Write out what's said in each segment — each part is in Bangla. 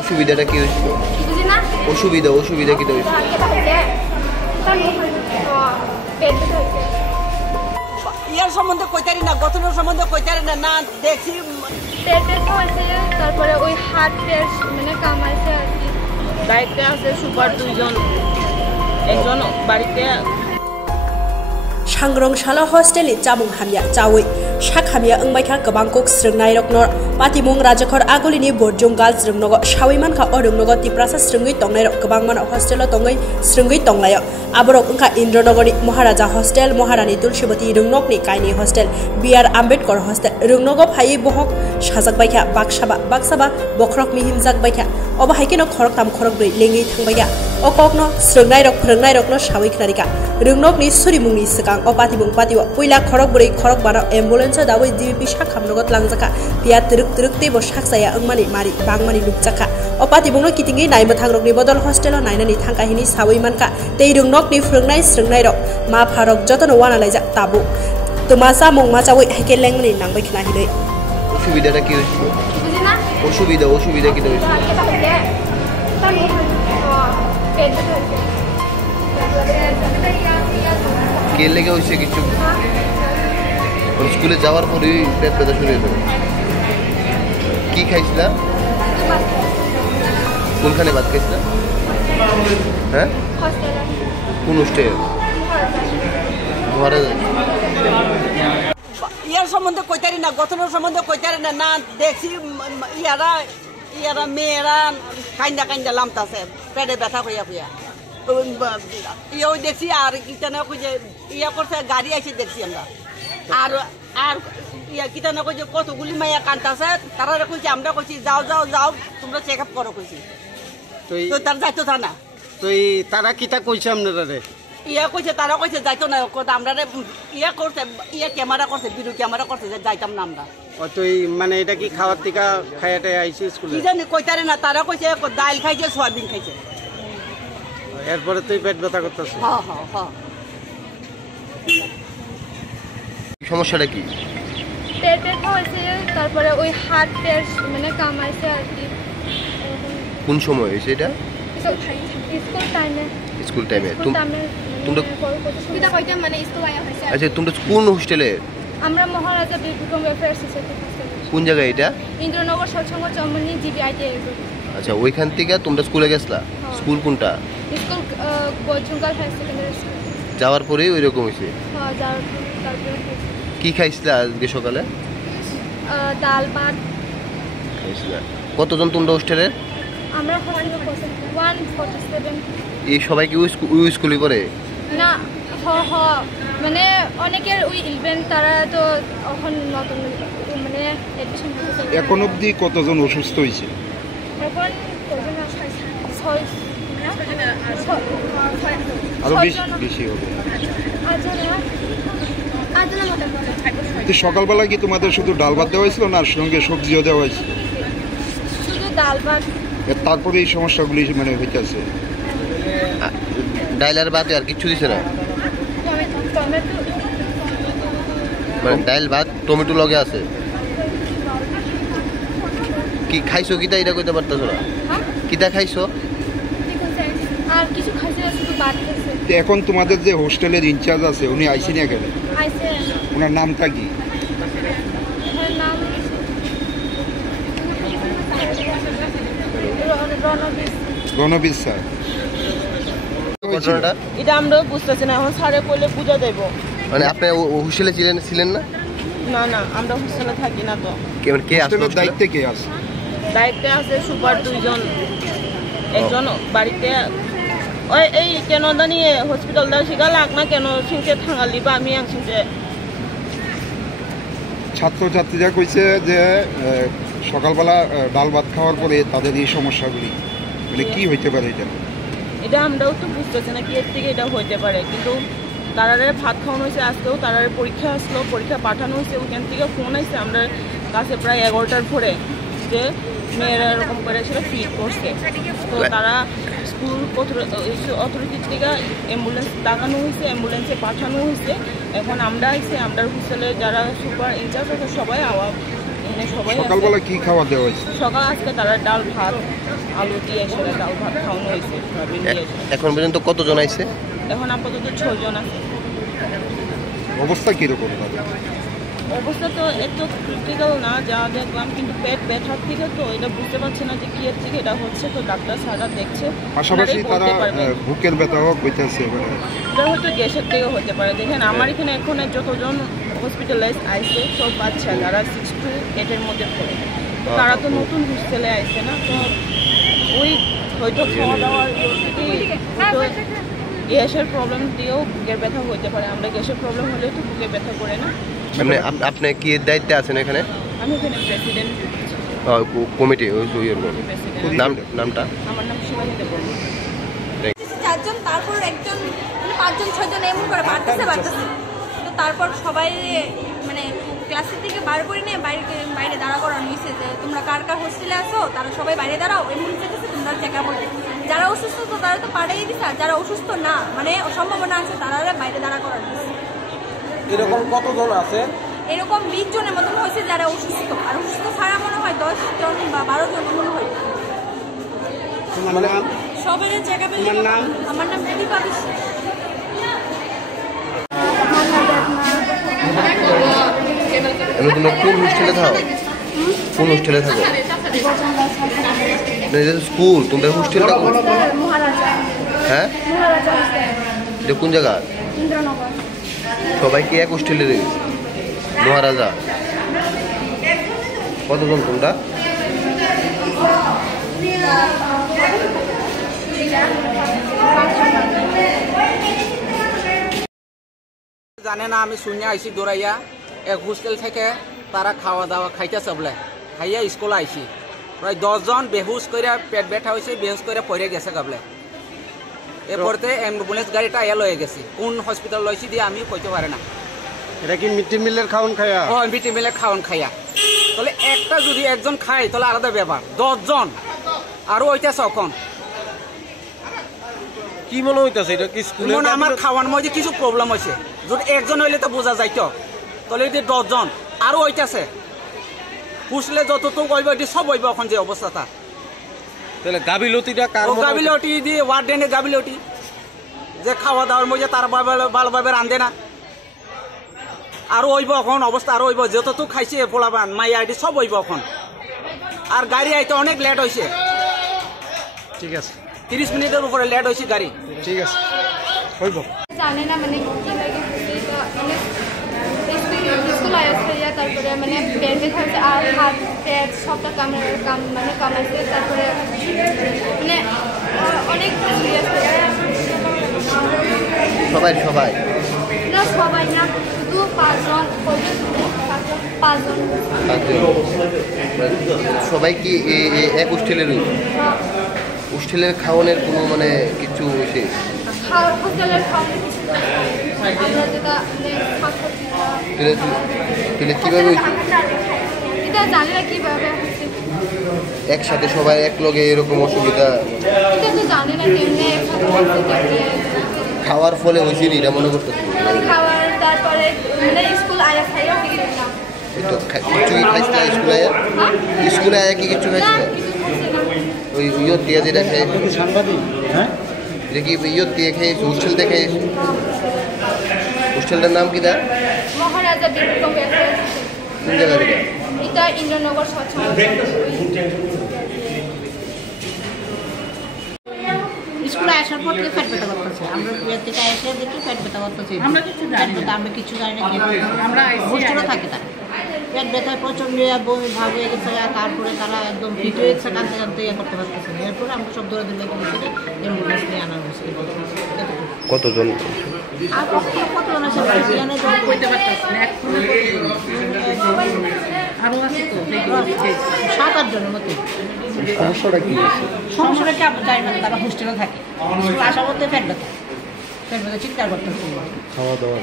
অসুবিধাটা কি হয়েছিল? অসুবিধা কি হয়েছে? ইয়ার সম্বন্ধে কইতারি না, গঠনের সম্বন্ধে কইতারি না, না দেখছি পেটের হয়েছে, তারপরে ওই হাত পেট মানে কামাইছে আর কি। দায়িত্বে আছে সুপার 2 জন, একজন বাড়িতে सांग्रं शाला हॉस्टेल जामुं हामिया चावै शाक हामिया अंगमाइखा गोबां कक स्रोंनाय रकनर पातिमुं राजखर आगलिनि बरजंगाल स्रोंनग सावैमानखा अरुंनग तिप्रासा स्रोंगै तंगनाय रक गोबां मान हॉस्टेल तंगै स्रोंगै तंगलाय आबरक अंखा इन्द्रनगरनि महाराजा हॉस्टेल महारानी तुलसीवती रुंनगनि कायनि हॉस्टेल बीआर आम्बेडकर हॉस्टेल रुंनग फायै बहक साजाकबायखा बाक्साबा बख्रक मिहिमजाक बायखा अबा हाइकेनो खरक ताम खरक ब्रै लेङै थांबायखा अककनो स्रोंनाय रक फोरोंनाय रकनो सावै खनारिका रुंनगनि सुरिमुंनि सिगां अपातिमुं पातिव पुइला खरक ब्रै खरक बाना एम्बुलेन्स दावै जीबीपी शाक हामनगत लांजाखा पिया तुरुक तेबो साकजाया अंगमानि मारि बांमानि लुकजाखा अपातिमुंनो कितिङै नायमो थांग्रकनि बदल हॉस्टेल नायनानि थांकाहिनि सावै मानका तै रुंनगनि फोरोंनाय स्रोंनाय रक मा फारक जतन वाना लायजा ताबु तमासा मंमा चावै हाइके लेंमनि नांबाय खनाहिलै অসুবিধাটা কি হয়েছিল? অসুবিধা কি হয়েছে? কে লেগে হয়েছে কিছু? স্কুলে যাওয়ার পরেই পেট ব্যথা শুরু হয়ে যাবে। কি খাইছিলা? কোনখানে ভাত খাইছিলা? হ্যাঁ, কোন হোস্টেল? ঘরে ইয়ার সম্বন্ধে কইতারি না, গঠনের সম্বন্ধে কইতারি না, না দেখছি ইয়ারা মেয়েরা কাইন্দা লামতাছে পেটে ব্যথা হইয়া ইয়ে দেখছি। আর কিতানা কইছে ইয়া করছে, গাড়ি আইসে দেখছি আমরা। আর ইয়া কিতানা কইছে কতগুলি মাইয়া কান্তাছে, তারা কইছে আমরা কইছি যাও তোমরা চেক আপ করো কইছি। তো তার যাইতো না। তো তারা কিতা কইছে আপনারা? ইয়া কইছে, তারা কইছে যাইতো না, আমরা ইয়া করছে, ইয়া ক্যামেরা করছে, ভিডিও ক্যামেরা করছে যে যাইতাম না আমরা। তো মানে এটা কি খাওয়ার থেকে খাইয়াতে আইছে স্কুলে? কি জানি কইতারে না, তারা কইছে ডাল খাইছে, সয়াবিন খাইছে। এরপরে তুই পেট ব্যথা করতেছ? হ্যাঁ। সমস্যাটা কি? পেটের হয়েছে, তারপরে ওই হাত পেট মানে কামাইছে আর কি। কোন সময় হয়েছে এটা? স্কুল টাইমে। আচ্ছা, তোমরা কোন হোস্টেলে? আমরা মহারাজা বিক্রম ওয়েলফেয়ার সোসাইটি হোস্টেলে। কোন জায়গায় এটা? ইন্দ্রনগর সৎসঙ্গ চৌমনি জিবিআইটি। আচ্ছা, ওইখান থেকে তোমরা স্কুলে গেছলা? স্কুল কোনটা? School Bajungal high secondary school. যাওয়ার পরেই ওইরকম হয়েছে? হ্যাঁ, যাওয়ার পরে তারপরে কি খাইছিলা আজকে সকালে? ডাল ভাত খাইছিলা। কতজন তোমরা হোস্টেলে? আমরা 147। এই সবাই কি ওই স্কুলে পড়ে? না, মানে অনেকের ওই ইভেন্ট, তারা তো এখন নতুন মানে এডমিশন হয়েছে। এখন অবধি কতজন অসুস্থ হয়েছে? এখন আরো বেশি হবে। সকালবেলা কি তোমাদের শুধু ডাল ভাত দেওয়া হয়েছিল, না সঙ্গে সবজিও দেওয়া হয়েছিল? শুধু ডাল ভাত। তারপরে এই সমস্যাগুলি মানে হইতেছে? ডাইল আর ভাত আর কিছু দিছে না? মানে ডাইল ভাত টমেটো লগে আছে। কি খাইছো? কিতা এটা কইতে পারতেছ না? কিতা খাইছো? আর কিছু খাইছে, শুধু ভাত খাইছে। এখন তোমাদের যে হোস্টেলের ইনচার্জ আছে, উনি আইসেনি এখানে? আইছে। ওনার নামটা কি? ওনার নাম রণবীর স্যার। এটা আমরা বুঝতেছি না, এখন স্যারে কইলে বুঝা দেব। মানে আপনি হোস্টেলে ছিলেন না? না, আমরা হোস্টেলে থাকি না। তো কে আছে দায়িত্বে? কে আছে দায়িত্বে? আছে সুপার 2 জন, একজন বাড়িতে। ওই এই কেন জানি হসপিটাল দা শিখা লাগ না, কেন সিংকে থাঙালি বা আমি সিংকে। ছাত্রছাত্রীরা কইছে যে সকালবেলা ডাল ভাত খাওয়ার পরে তাদের এই সমস্যাগুলি, মানে কি হইতে পারে এটা আমরাও তো বুঝতেছি না কি এর থেকে এটা হইতে পারে। কিন্তু তারারে ভাত খাওয়ানো হয়েছে, আজকেও তারারে পরীক্ষা আসলো, পরীক্ষা পাঠানো হয়েছে, ওখান থেকে ফোন আসছে আমরা কাছে প্রায় 11টার পরে যে মেয়েরা এরকম করে সেটা ফিট করছে। তো তারা স্কুল অথরিটি থেকে অ্যাম্বুলেন্স ডাকানো হয়েছে, অ্যাম্বুলেন্সে পাঠানো হয়েছে। এখন আমরা আইসি, আমরা হোস্টেলে যারা সুপার ইনচার্জ আছে সবাই সবাই। সকালবেলা কি খাওয়া দেওয়া হয়েছে? সকাল আজকে তারা ডাল ভাত আলু দিয়ে সেটা ডাল ভাত খাওয়ানো হয়েছে সয়াবিন দিয়ে। এখন পর্যন্ত কতজন আইছে? এখন আপাতত 6 জন আছে। অবস্থা কীরকম তাদের? অবস্থা তো এত ক্রিটিক্যাল না যা দেখলাম, কিন্তু পেট ব্যথার থেকে তো এটা বুঝতে পারছে না যে কি এর থেকে এটা হচ্ছে, তো ডাক্তার স্যাররা দেখছে। পাশাপাশি তারা বুকের ব্যথাও কইতেছে, এটা হয়তো গ্যাসের থেকে হতে পারে। দেখেন আমার এখানে এখন যতজন হসপিটালাইজ আইছে সব বাচ্চা যারা 6 to 8 এর মধ্যে পড়ে, তো তারা তো নতুন হোস্টেলে আইছে না, তো ওই হয়তো খাওয়া দাওয়ার গ্যাসের প্রবলেম দিয়েও বুকের ব্যথা হতে পারে। আমরা গ্যাসের প্রবলেম হলে তো বুকে ব্যথা করে না। আপনি কি দায়িত্বে আছেন এখানে? আমি এখানে প্রেসিডেন্ট কমিটি, নামটা? আমার নাম শিবানী দেববর্মা। 4 জন, তারপর একজন 5 জন 6 জন এমন করে বাড়তেছে। তো তারপর সবাই মানে ক্লাসের থেকে বার করে নিয়ে বাইরে দাঁড়া করানো হয়েছে যে তোমরা কার কার হোস্টেলে আসো, তারা সবাই বাইরে দাঁড়াও, এমন চেয়েছে তোমরা চেক আপ করতে। যারা অসুস্থ তো তারা তো পাঠিয়ে দিচ্ছে, আর যারা অসুস্থ না মানে সম্ভাবনা আছে তারা বাইরে দাঁড়া করানো হয়েছে। এরকম কতজন আছে? এরকম 20 জনের মতন হয়েছে যারা অসুস্থ, আর অসুস্থ ছাড়া মনে হয় 10 জন বা 12 জন মনে হয়। সবাই চেক আপে। আমার নাম দীপা বিশ্বাস। তোমরা কোন হোস্টেলে থাকো? কোন হোস্টেলে থাকো? স্কুল, তোমরা হোস্টেলটা হ্যাঁ এটা কোন জায়গা? সবাই কি এক হোস্টেলে রয়েছে? মহারাজা। কতজন তোমরা? জানে না, আমি শুনে আইসি দৌড়াইয়া এক হোস্টেল থেকে তারা খাওয়া দাওয়া খাইতেছে বলে, খাইয়া স্কুলে আইসি প্রায় 10 জন বেহুশ করে পেট ব্যথা হয়েছে, বেহুশ করে পড়ে গেছে গাবলে। এরপরতে অ্যাম্বুলেন্স গাড়িটা আয়া লয়ে গেছি, কোন হসপিটাল লইছি দিয়ে আমি কইতে পারে না। এটা কি মিড ডে মিলের খাওয়ান খাইয়া? ও মিড ডে মিলের খাওয়ান খাইয়া। তাহলে একটা যদি একজন খায় তাহলে আলাদা ব্যাপার, 10 জন আরো হইতেছে। এখন কি মনে হইতেছে এটা কি স্কুলে? আমার খাওয়ার মধ্যে কিছু প্রবলেম হয়েছে, যদি একজন হইলে তো বোঝা যাইতো, তাহলে এটি 10 জন আরো হইতেছে। পুষলে যতটুকু হইব এটি সব হইব। এখন যে অবস্থাটা, তাহলে গাবিলতিটা কার? গাবিলতি দিয়ে ওয়ার্ডেনের গাবিলতি, যে খাওয়া দাওয়ার মধ্যে তার ভালোভাবে রান্ধে না। আরো হইব এখন অবস্থা, আরো হইব। যতটুকু খাইছে পোলাবান মাইয়া এটি সব হইব এখন। আর গাড়ি আইতে অনেক লেট হয়েছে। ঠিক আছে, 30 মিনিটের উপরে লেট হয়েছে গাড়ি। ঠিক আছে, হইব। জানে না মানে কি লাগে, মানে স্কুল আসছে, তারপরে মানে পেট ব্যথা হচ্ছে, আর হাত পেট সবটা মানে কামাইছে, তারপরে মানে অনেক সবাই না, সবাই না, শুধু 5 জন। 5 জন। সবাই কি এক হোস্টেলে রয়েছে? হোস্টেলের খাওয়ানোর কোনো মানে কিছু হয়েছে? হোস্টেলের খাওয়ানোর আমরা যেটা তাহলে কিভাবে এটা জানি না কিভাবে একসাথে সবাই এক লগে এরকম অসুবিধা? এটা তো জানি না কেমনে খাওয়ার ফলে হয়েছে এটা মনে করতেছি। খাওয়ার তারপরে মানে স্কুল আয়া খাইয়া কিছুই খাইছিল স্কুলে আয়া কি কিছু খাইছিল? ওই ইয়ত দিয়ে যেটা খাই সাংবাদিক, হ্যাঁ এটা কি ইয়ত দিয়ে খাইছে? হোস্টেল দিয়ে খাইছে? হোস্টেলটার নাম কি? দা মহারাজা বিক্রম। কোন জায়গা থেকে? এটা ইন্দ্রনগর স্বচ্ছ। স্কুলে আসার পর থেকে পেট ব্যথা করতেছে। আমরা বিয়ের থেকে এসে দেখি পেট ব্যথা করতেছে। আমরা কিছু জানি না, আমরা হোস্টেলে থাকি। তারা পেট ব্যথায় প্রচন্ড বমি ভাব হয়ে গেছে, তারপরে তারা একদম ফিট হয়ে গেছে, কাঁদতে করতে পারতেছে। এরপরে আমরা সব দৌড়ে পুলিশে অ্যাম্বুলেন্স নিয়ে আনা হয়েছে। কতজন? আর কতজন আছে করতে পারতেছে না, আরো আছে তো 7-8 জনের মতো। সমস্যাটা কি? সমস্যাটা কি আমরা জানি না, তারা হোস্টেলে থাকে। স্কুল আসা বলতে পেট ব্যথা চিৎকার করতেছে। খাওয়া দাওয়া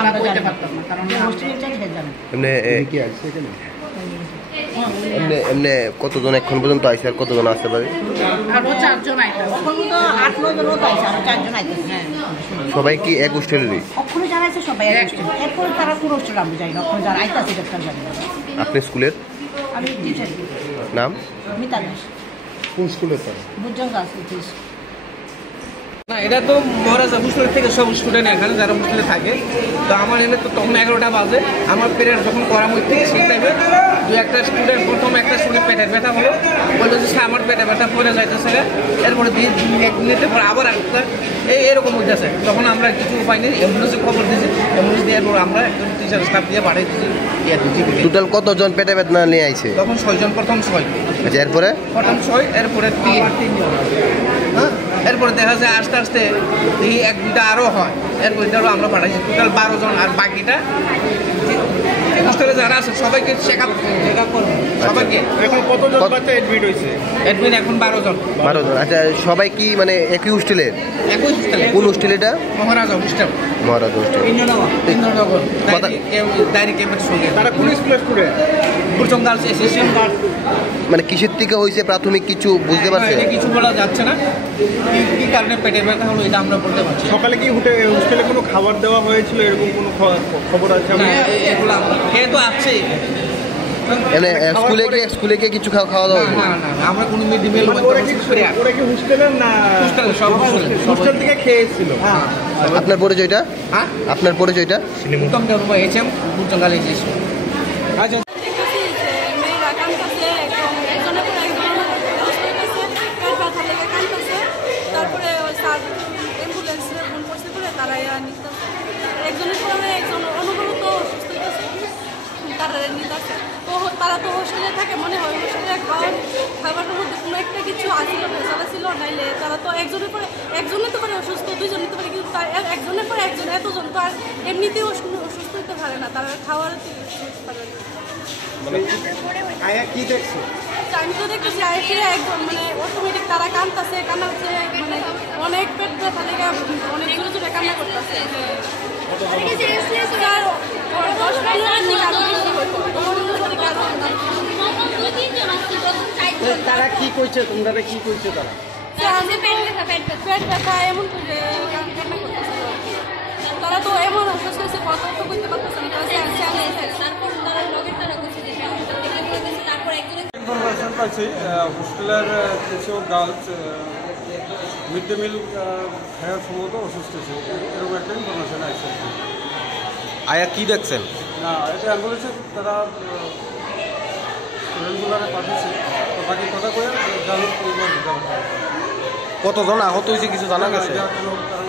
আমরা জানি পারতাম না, কারণ হোস্টেলে জানি। এমনি কতজন এখন পর্যন্ত আইসে, আর কতজন আসতে পারে? আরো 4 জন আইছে, এখন তো 8-9 জন আইছে, আরো 4 জন আইতেছে। সবাই কি এক হোস্টেলেরই? অক্ষরে জানাইছে সবাই এক হোস্টেল। এরপরে তারা পুরো হোস্টেল আমরা যাই না, অক্ষরে যারা আইতাছে ডাক্তার জানি। আপনি স্কুলের? আমি টিচার। নাম? মিতা দাস। কোন স্কুলে তারা? বুঝছেন গাছ না, এটা তো মহারাজা হোস্টেল থেকে সব স্টুডেন্ট এখানে যারা হোস্টেলে থাকে। তো আমার এনে তো তখন 11টা বাজে, আমার পেরেন্ট যখন করা মধ্যে সেই টাইমে দু একটা স্টুডেন্ট, প্রথম একটা স্টুডেন্ট পেটের ব্যথা হলো, বললো যে আমার পেটে ব্যথা পড়ে যাইতেছে, এরপরে 1 মিনিটের পর আবার একটা এরকম হইতেছে। তখন আমরা কিছু উপায় নেই, অ্যাম্বুলেন্সে খবর দিয়েছি, অ্যাম্বুলেন্স দেওয়ার পর আমরা একজন টিচার স্টাফ দিয়ে পাঠিয়ে দিয়েছি। টোটাল কতজন পেটে ব্যথা নিয়ে আইছে? তখন 6 জন, প্রথম 6। আচ্ছা, এরপরে প্রথম 6, এরপরে 3। হ্যাঁ, এরপরে দেখা যায় আস্তে আস্তে এই 1-2টা আরও হয়, এরপরে আমরা পাঠাইছি টোটাল 12 জন। আর বাকিটা হোস্টেলে যারা আছে সবাইকে চেক আপ করবো সবাইকে। এখন কতজন বাচ্চা অ্যাডমিট হয়েছে? অ্যাডমিট এখন 12 জন। 12 জন। আচ্ছা, সবাই কি মানে একই হোস্টেলের? একই হোস্টেলে। কোন হোস্টেল এটা? মহারাজা হোস্টেল। মহারাজা হোস্টেল, ইন্দ্রনগর ডায়েরি ক্যাম্পের সঙ্গে। তারা কোন স্কুলের স্টুডেন্ট? বুরজং girls association. মানে কিসের থেকে হয়েছে প্রাথমিক কিছু বুঝতে পারছে? কিছু বলা যাচ্ছে না, কি কারণে পেটে ব্যথা হলো এটা আমরা বলতে পারছি। সকালে কি হোস্টেলে কোনো খাবার দেওয়া হয়েছিল এরকম কোনো খবর আছে? এগুলো খেয়ে তো আছে। মানে স্কুলে গিয়ে কিছু খাওয়া দাওয়া? না, আমরা কোনো মিড ডে মিল ওরা কি হোস্টেলের না হোস্টেল থেকে খেয়ে এসেছিল? আপনার পরিচয়টা? হ্যাঁ, আপনার পরিচয়টা? উত্তম দেব এইচএম বুরজং গার্লস এসোসিয়েশন। দেখতেছি যে মেয়েরা কাঁদতেছে, একজনের পর একজন অসুস্থ হইতেছে, পেট ব্যথা লেগে কাঁদতেছে। তারপরে স্যার অ্যাম্বুলেন্সে ফোন করছে করে তারা নিতেছে। একজনের পরে একজন অনবরত অসুস্থ হইতেছে, তারা নিতেছে। তো তারা তো হোস্টেলে থাকে, মনে হয় হোস্টেলে খাবারের মধ্যে কোনো একটা কিছু আসিল, ভেজাল ছিল, নাইলে তারা তো একজনের পরে একজনে তো পারে অসুস্থ, 2 জন হতে পারে, কিন্তু একজনের পরে একজন, এতজন তো আর এমনিতেই অসুস্থ হতে পারে না, তারা খাওয়ার হতে পারে না। আয়া কি দেখছো? আমি তো দেখতেছি আইসে একদম মানে অটোমেটিক তারা কাঁদতেছে, কান্নাচ্ছে, মানে অনেক পেট ব্যথা লেগে অনেক জোরে জোরে কান্না করতেছে। তারা কি কইছে? তোমরা কি কইছে? তারা পেট ব্যথা এমন করে কান্না করতেছে। তারা তো এমন অসুস্থ হয়েছে, কথা তো করতে পারতেছে না। ইনফরমেশন পাচ্ছি হোস্টেলের কিছু গার্লস মিড ডে মিল খাওয়ার সম্ভবত অসুস্থ ছিল, এরকম একটা ইনফরমেশন আসছে। আয়া কি দেখছেন? না, এটা অ্যাম্বুলেন্সে তারা স্টুডেন্টগুলোরা পাঠিয়েছে, তো বাকি কথা কয়ে জানুন পরিবার দিতে হবে। কতজন আহত হয়েছে কিছু জানা গেছে? কারণ